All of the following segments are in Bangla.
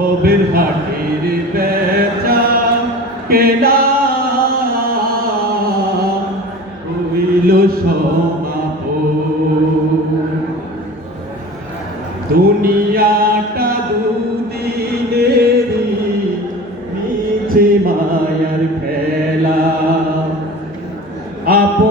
হবির হাটের বেচা কেনা। হইল সমাপন দুনিয়াটা দুদিনেরই মিছে মায়ার খেলা। আপন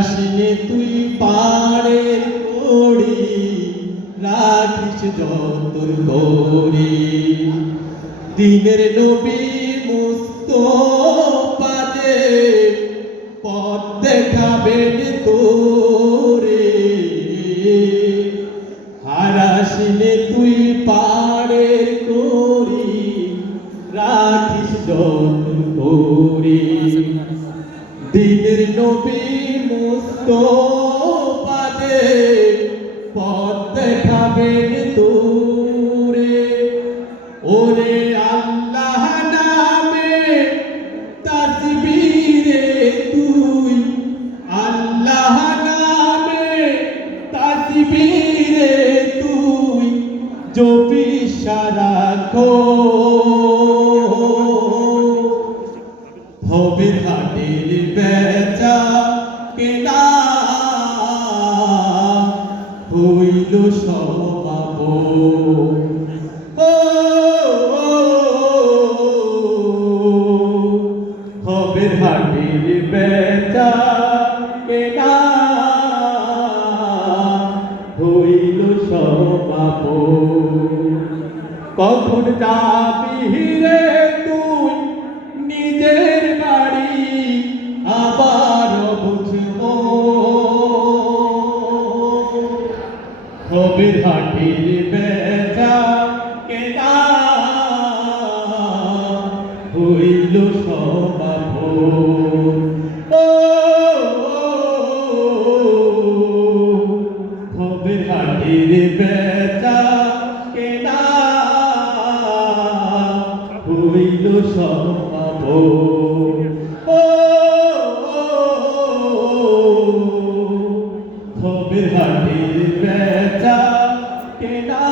হারাসিনে তুই পাড়ের কড়ি রাখিস যতর করি। দিনের নবী মুস্তফাতে পথ দেখাবেন তোরে দিনের নবী মুস্তফাতে পথ দেখাবেন তোরে ওরে আল্লাহ নামে তাসবীরে তুই। আল্লাহ নামে তাসবীরে তুই। জপি সারাখো ভবের হইল ও, ভবের হাটের বেচা কেনা হইল সমাপন কখন যাবি রে হইল সমাপন ও, কবির হাটির বেচা কেনা হইল সমাপন ও, হাটির বেচা কেনা